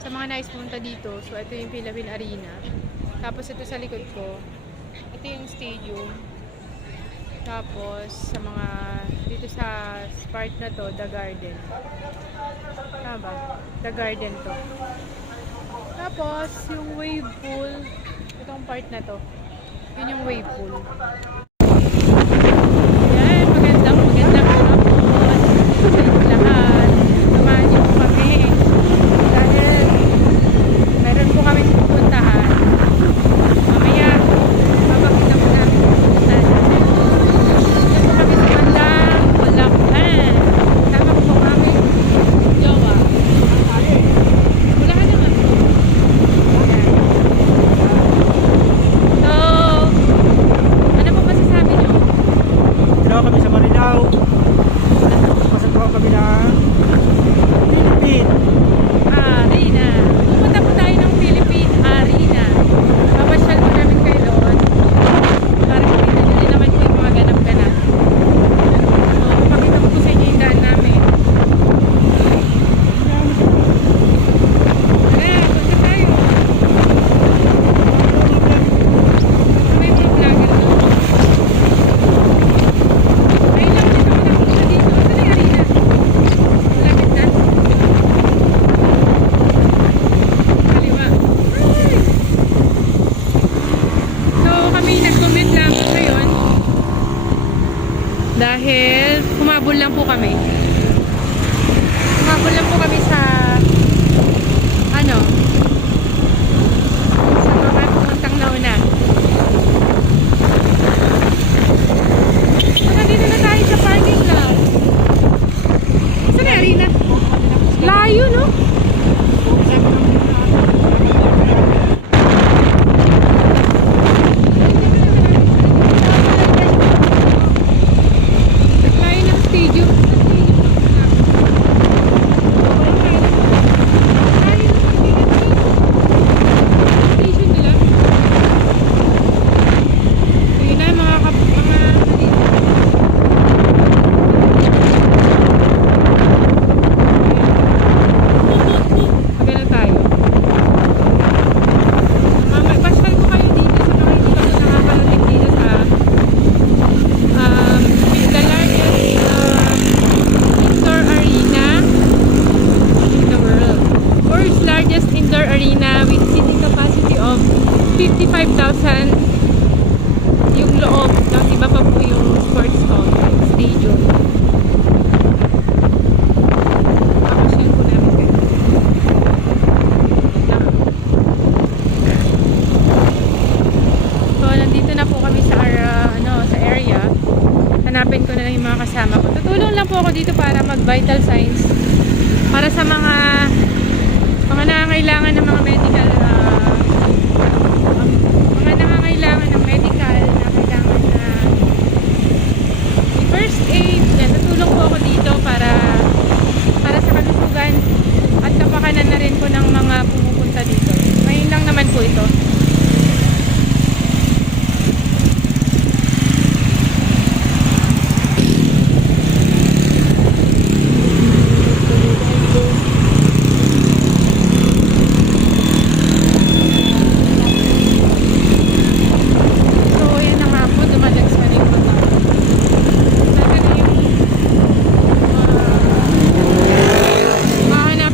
Sa mga nais pumunta dito, so ito yung Philippine Arena. Tapos ito sa likod ko, ito yung stadium. Tapos sa mga dito sa part na to, The Garden. Tama ba? The Garden to. Tapos yung wave pool, itong part na to. Yun yung wave pool. Ayan, magandang hapon sa lahat. Samahan niyo po kami. Dahil meron po kami pupuntahan. Mamaya, papakita po namin pupuntahan natin. Dito po kami sa bandang Bulacan. Tama ko po kami. Jowa. Bulacan naman. Ayan. So, ano po masasabi niyo? Dalawa kami sa Marilao. Pasok po kami ng Philippine. Arena. Pupunta po tayo ng Philippine Arena. Papasyal po namin kayo doon. Para makita nyo din naman po yung mga ganap-ganap. So, pakita ko po sa inyo yung daan namin. Tara, punta tayo. May mga vlogger doon. Ayun lang ulit ako napunta dito. Saan yung arena? Malapit na. Kaliwa. So, kami nag-comment lang ngayon dahil humabol lang po kami. Humabol lang po kami sa ano sa mga pumuntang nauna. So, nandito na tayo sa parking lot. Saan yung arena? Layo, no? Tayo ng stadium. Station nila. So yun na mga magano tayo. Pasyal ko kayo dito sa mga hindi ko nakakarating dito sa the largest indoor arena in the world. World's largest indoor arena with seating capacity of 55,000 yung loob. Tapos iba pa po yung sports complex, stadium. Papasyal po namin kayo. So, nandito na po kami sa sa area. Hanapin ko na lang yung mga kasama ko. Tutulong lang po ako dito para mag-vital signs. Para sa mga nangangailangan ng mga medical mga nangangailangan ng medical na kailangan na first aid. Yan, tutulong po ako dito para sa kalusugan at kapakanan na rin po ng mga pumupunta dito. Ngayon lang naman po ito. So, yan na nga po. Dumadags pa rin po na. Nandun na yung mahanap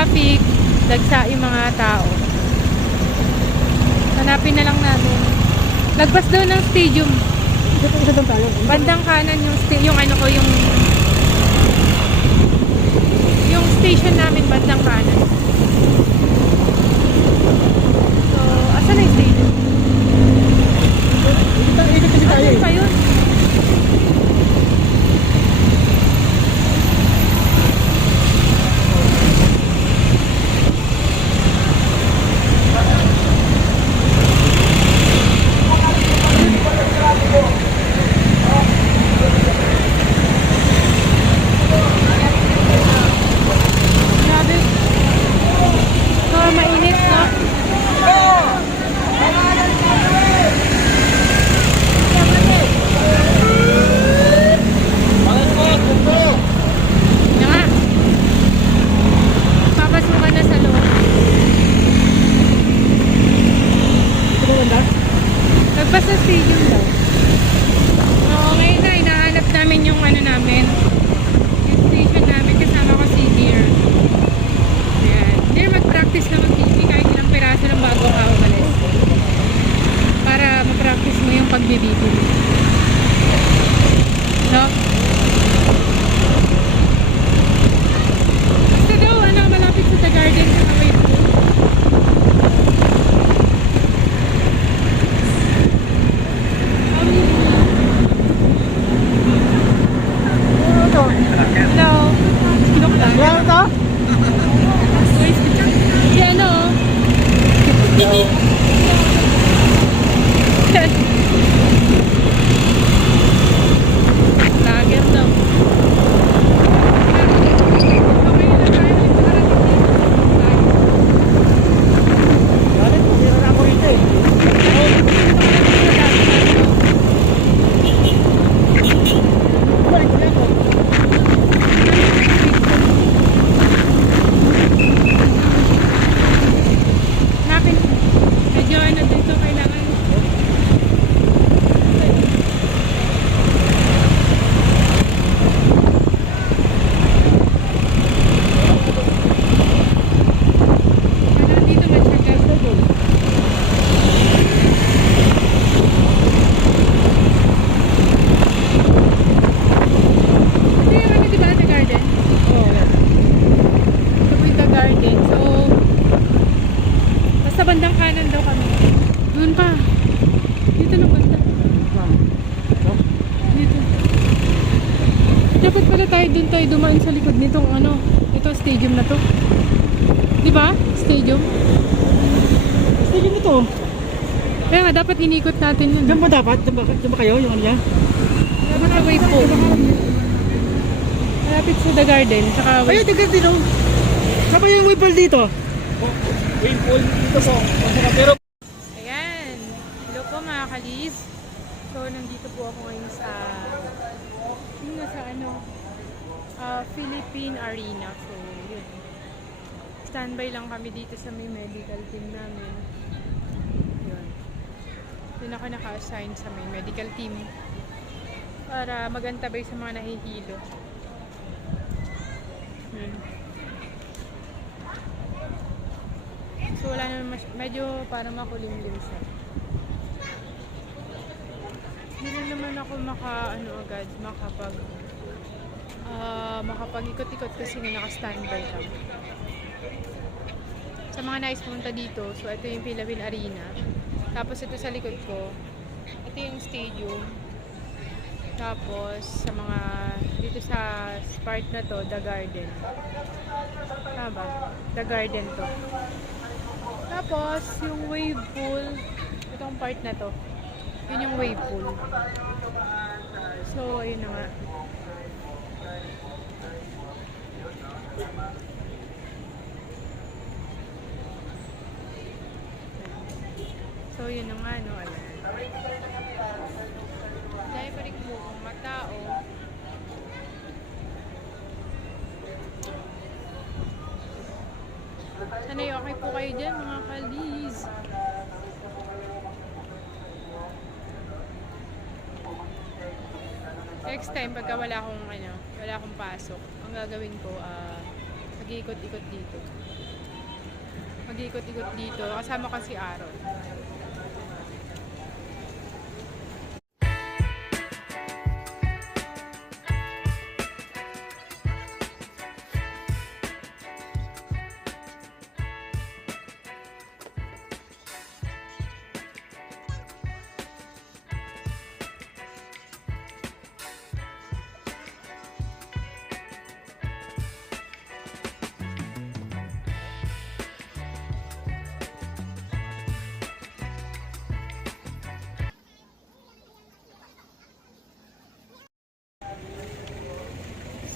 traffic, dagsa yung mga tao. Hanapin na lang namin. Lagpas daw ng stadium. Isa doon tayo. Bandang kanan yung ano ko, yung station namin bandang kanan. So, asan na yung stadium? Ikot kasi tayo Asan eh. pa yun? Grabe. So, mainit, no? Yan nga. Papasukan na sa loob. Ito ba banda? Lagpas sa stadium daw. Oo, ngayon na, hinahanap namin yung ano namin. Yung station namin, kasama ko si Dear. Ayan. Dear, mag-practice ka mag-TV kahit ilang piraso lang bago ka umalis. Para ma-practice mo yung pag-BBB. No? Basta daw, ano, malapit sa The Garden sa Hawaii Pool. Ito. Hello. Look lang. Yan ito? Si ano? Lager daw. Galit, tira na ako rito eh. Balik na ako. Napin. Medyo ano dito kailangan. Kailangan dito na-check. Ito yung ano, diba, The Garden? Oo. Ito po yung The Garden. So, basta bandang kanan daw kami. Doon pa. Dito na banda. Ito? Dito. Dapat pala tayo dumaan sa likod nitong ano. Ito, stadium na to. Di ba? Stadium. Stadium ito. Kaya nga, dapat inikot natin yun. Diyan ba dapat? Diyan ba kayo? Yung ano niya? Dapat sa wave pool. Malapit sa The Garden. Saka Ayun, wave. tigil dito. Saan ba yung waypool dito? Waypool dito po. Pero Ayan. Hello po mga kalis. So, nandito po ako ngayon sa yung nasa ano Philippine Arena. So, yun. Standby lang kami dito sa may medical team namin. Yun. Yun ako naka-assign sa may medical team para magantabay sa mga nahihilo. Yun. So, wala naman medyo para makulimlim siya. Hindi na naman ako makapag-ikot-ikot kasi nga naka-standby lang. Sa mga nais pumunta dito, so ito yung Philippine Arena. Tapos ito sa likod ko, ito yung stadium. Tapos sa mga dito sa part na to, The Garden. Tama ba? The Garden to. Tapos yung wave pool, itong part na to. Yun yung wave pool. So ayun na nga. So yun na nga, no, ayan. Dahil pa rin kung matao. Sanay okay po kayo dyan mga kalis. Next time pagka wala akong pasok, ang gagawin ko mag-iikot-ikot dito. Mag-iikot-ikot dito. Kasama ko si Aaron.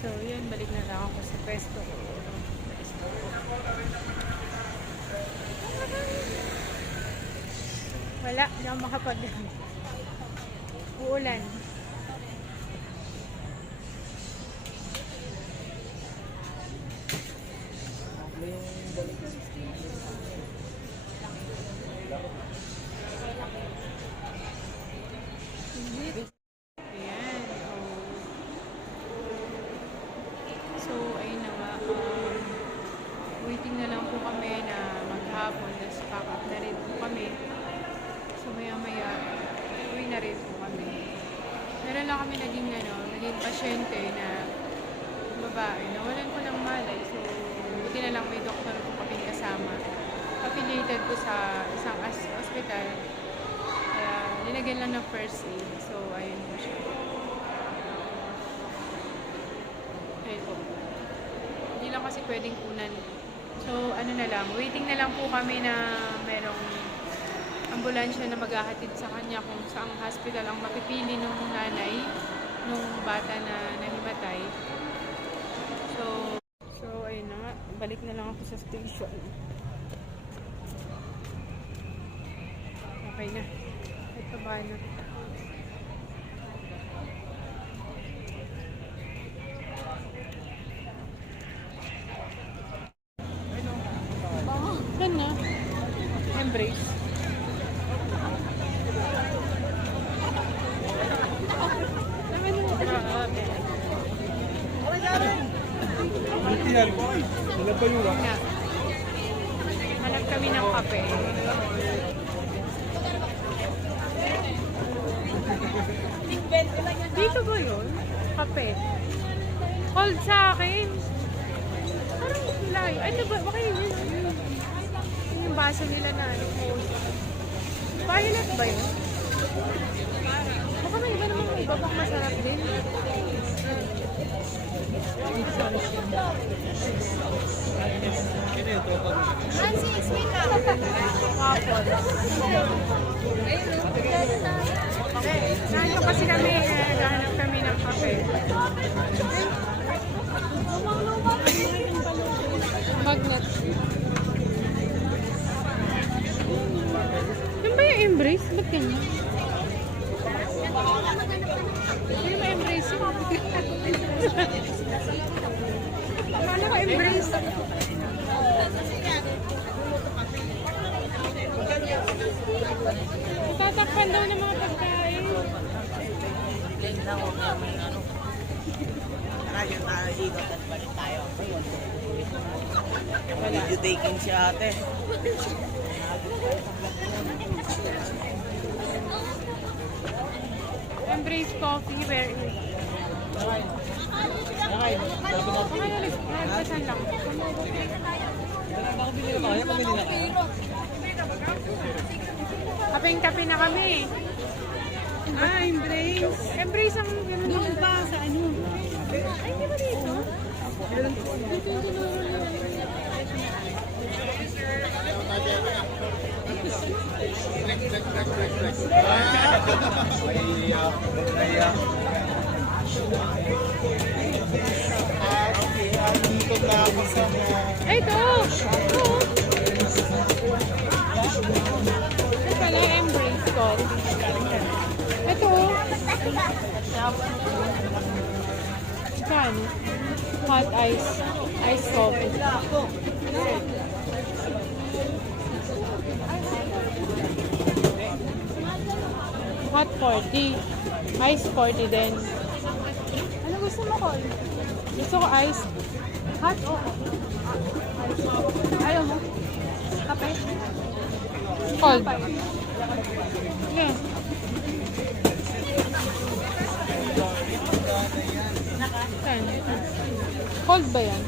So, yun, balik na lang ako sa pwesto ko. Wala, hindi ako makapag uulan. Ayan, oh. So, ayun na nga. Waiting na lang po kami na maghapon. Tapos pack up na rin po kami. So, maya-maya, uwi na rin po kami. Meron lang kami naging pasyente na babae. Nawalan ko ng malay. So, buti na lang may doktor po kami kasama. Affiliated ko sa isang hospital. Kaya, linagyan lang ng first aid. So, ayun po siya. Ayun po. Hindi lang kasi pwedeng kunan. So, ano na lang, waiting na lang po kami na merong ambulansya na maghahatid sa kanya kung saang hospital ang mapipili nung nanay, nung bata na nahimatay. So ayun na nga, balik na lang ako sa station. Okay na. Ito ba na? Saan na? Embrace. Hanap kami ng kape. Dito ba yun? Kape. Hold sa akin. Parang layo. Ay, diba? Baka yun yun. Yung baso nila na ano. Violet ba yun? Baka may iba namang iba pang masarap din. Nancy, sweet na. Waffle. Nandito kasi kami, naghahanap kami ng kape. Magnet. Yan ba yung embrace? Ba't ganyan? Hindi mo embrace yun. Paano ko embrace? Tatakpan daw ng mga pagkain. Video taking si ate. Embrace coffee, where is it? Nagpasan lang. Kapeng-kape na kami. Embrace. Embrace ang doon pa sa ano. Ay, hindi ba dito? Dito yung tinuro niya. Ay, ito! Ito! Ito pala, embrace coffee. Ito! Saan? Hot ice. Ice coffee. Hot 40. Ice 40 din. Ano gusto mo, Col? Gusto ko ice. Hot o? Ayaw mo? Kape? Cold. Yeah. Saan? Cold ba yan?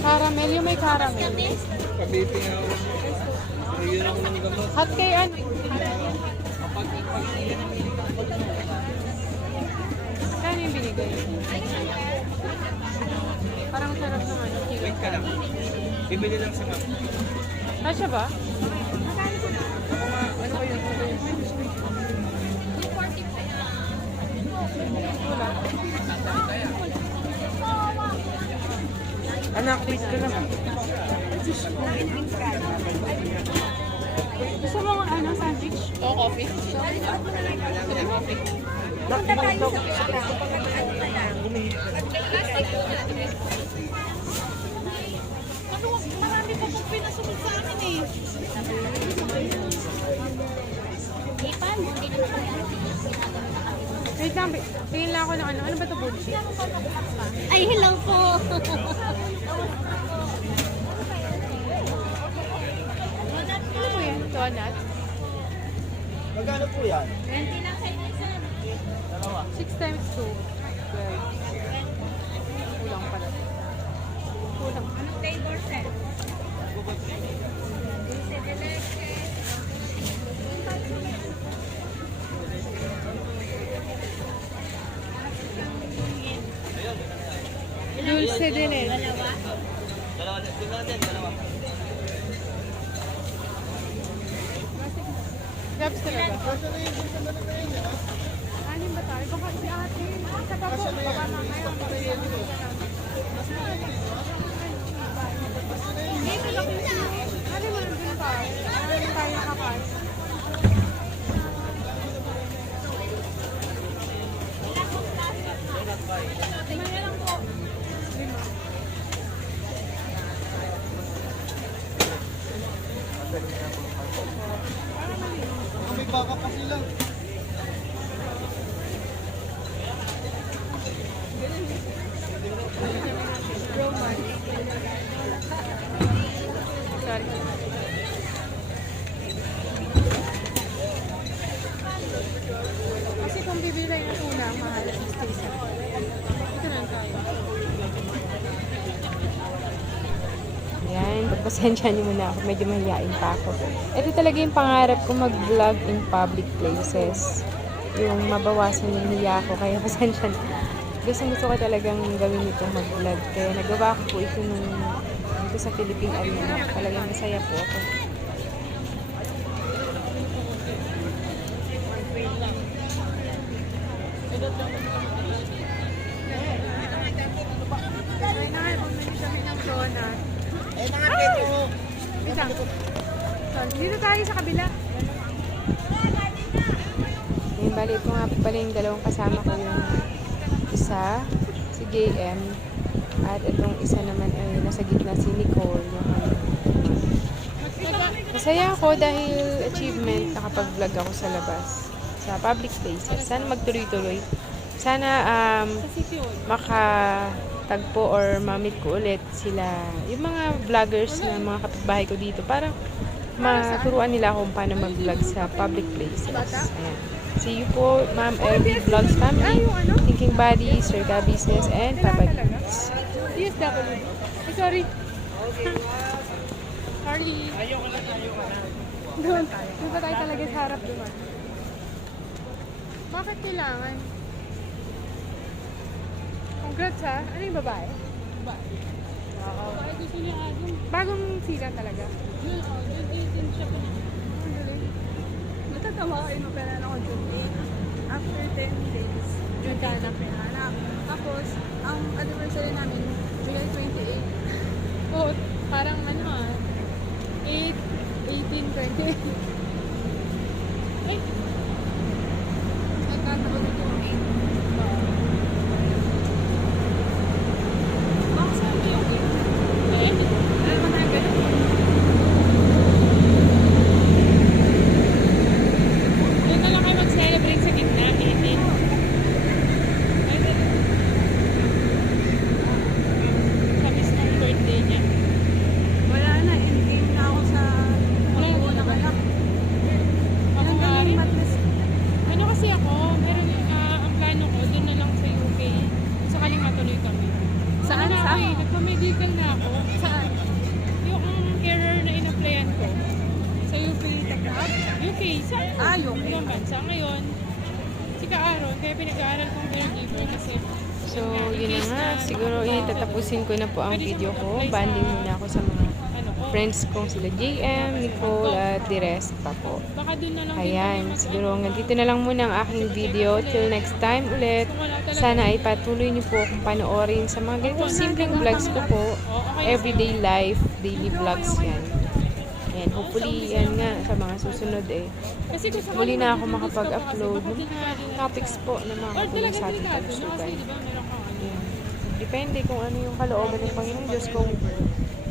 Caramel, yung may caramel. Kabiti nga ako. Ayun ako ng gamot. Hot kay ano? Saan yung binigay? Parang sarap ng ano. Wait ka lang. Bibili lang sa map. Kasya ba? Ano ba yun? Wala. Anak, please ka lang. Gusto mo ano, sandwich? O coffee? Marami pa pong pinasunod sa akin eh. Ipan, hindi naman kami. Wait lang, tingin lang ako ng ano. Ano ba ito, bullshit? Ay, hello po. Ano po yan? Donut? Magkano po yan? 20 lang sa isa. 6 times 2. 12. Kulang pala. Kulang. Anong flavor set? Dulce din eh. Grabs talaga. Anim ba tayo? Baka si ate. Isa pa po. Baka mamaya. Ano mo nandun pa? Ano tayo nakakain? Tingnan lang po. May baka pa sila. Sorry. Kasi kung bibili ng una, mahal ang station. Ito na tayo. Yan, pagpasensya niyo muna ako. Medyo mahihain pa ako. Ito talaga yung pangarap ko mag-vlog in public places. Yung mabawasan yung hiya ko. Kaya pasensya na. Gusto ko talagang gawin ito mag-vlog. Kaya nagawa ko po ito nung dito sa Philippine Arena. Talagang masaya po ako. Ay na nga, bumili kami ng donut. Eh, nakakito mo. Wait lang. Sorry, dito tayo sa kabila. Yung bali, ito nga pala yung dalawang kasama ko, yung isa, si JM, at itong isa naman ay nasa gitna si Nicole. Yung ano. Masaya ako dahil achievement, nakapag-vlog ako sa labas, sa public places. Sana magtuloy-tuloy. Sana makatagpo or ma-meet ko ulit sila, yung mga vloggers na mga kapitbahay ko dito, para maturuan nila kung paano mag-vlog sa public places. Ayan. See you po, Ma'am LB Vlogs Family, Thinking Body, Sir Ka Business, and Papa D's. DSW. Ay, sorry. Sorry. Doon. Doon ba tayo talaga sa harap doon? Bakit kailangan? Congrats ha. Ano yung babae? Babae. Wow. Gusto niya Adam. Bagong silang talaga. Yun, yun siya pa. Ang galing. Matatawa kayo na pera ako June 8. After 10 days, June 10 na pinanap. Tapos, ang anniversary namin, July 28. Oh, parang ano 8, 18, 20. Ay, Nagkataon ito 8. Baka sabi yung 8. eh. Ano naman tayo ganun? Doon na lang kayo mag-celebrate sa gitna, 18. Okay, nagpa-medical na ako. Saan? Yung carer na in-applyan ko. Sa UP Technic? UK, sa UK. ibang bansa. Ngayon, si Ka-Aaron, kaya pinag-aaral kong caregiver kasi So, yun na nga. Siguro itatapusin ko na po ang video ko. Banding muna ako sa mga ano ko. friends kong sila JM, Nicole, at the rest pa po. Baka dun na lang din Ayan, kami siguro hanggang dito na lang muna ang aking video. Till next time ulit. Sana ay patuloy niyo po akong panoorin sa mga ganitong simpleng vlogs ko po. Everyday life, daily vlogs yan. Ayan, hopefully yan nga sa mga susunod eh. Kasi kung sakali Muli na ako mag-release makapag-upload ka pa kasi ng baka din na- topics po na Or makakatulong talaga sa ating delikado, no? kalusugan. Kasi di ba meron kang ano. Ayan. Depende kung ano yung kalooban ng Panginoong Diyos, kung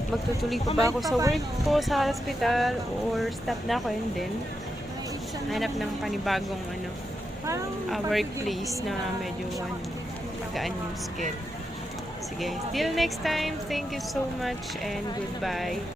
magtutuloy pa ba ako sa work ko sa hospital or stop na ako and then hanap ng panibagong Parang workplace na medyo magaan yung schedule. Sige, till next time, thank you so much and goodbye.